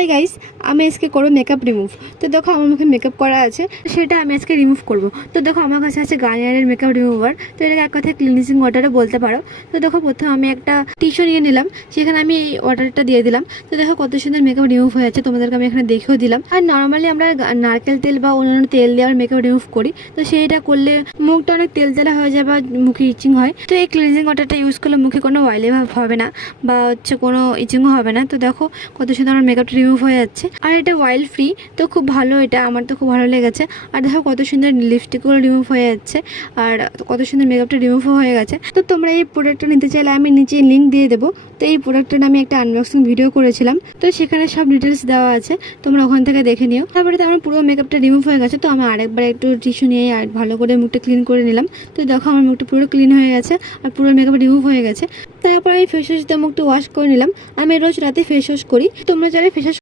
Hi guys, আমি আজকে করবো মেকআপ রিমুভ। তো দেখো আমার মুখে মেকআপ করা আছে, সেটা আমি আজকে রিমুভ করব। তো দেখো আমার কাছে আছে গার্নিয়ারের মেকআপ রিমুভার। তো এটাকে এক কথায় ক্লিনজিং ওয়াটারও বলতে পারো। তো দেখো প্রথমে আমি একটা টিস্যু নিয়ে নিলাম, সেখানে আমি এই ওয়াটারটা দিয়ে দিলাম। তো দেখো কত সুন্দর মেকআপ রিমুভ হয়ে যাচ্ছে, তোমাদেরকে আমি এখানে দেখেও দিলাম। আর নর্মালি আমরা নারকেল তেল বা অন্যান্য তেল দিয়ে মেকআপ রিমুভ করি, তো সেইটা করলে মুখটা অনেক তেল তেলা হয়ে যায় বা মুখে ইচিং হয়। তো এই ক্লিনজিং ওয়াটারটা ইউজ করলে মুখে কোনো অয়েলি ভাব হবে না বা কোনো ইচিংও হবে না। তো দেখো কত সুন্দর আমার মেকআপটা রিমুভ হয়ে যাচ্ছে। আর এটা অয়েল ফ্রি, তো খুব ভালো, এটা আমার তো খুব ভালো লেগেছে। আর দেখো কত সুন্দর লিপস্টিকগুলো রিমুভ হয়ে যাচ্ছে, আর কত সুন্দর মেকআপটা রিমুভ হয়ে গেছে। তো তোমরা এই প্রোডাক্টটা নিতে চাইলে আমি নিচে লিঙ্ক দিয়ে দেবো। তো এই প্রোডাক্টটা আমি একটা আনবক্সিং ভিডিও করেছিলাম, তো সেখানে সব ডিটেলস দেওয়া আছে, তোমরা ওখান থেকে দেখে নিও। তারপরে তো আমার পুরো মেকআপটা রিমুভ হয়ে গেছে। তো আমি আরেকবার একটু টিস্যু নিয়ে আর ভালো করে মুখটা ক্লিন করে নিলাম। তো দেখো আমার মুখটা পুরো ক্লিন হয়ে গেছে আর পুরো মেকআপ রিমুভ হয়ে গেছে। তারপর আমি ফেস ওয়াশ দিয়ে মুখটা ওয়াশ করে নিলাম। আমি রোজ রাতে ফেস ওয়াশ করি, তোমরা চাইলে ফেস ওয়াশ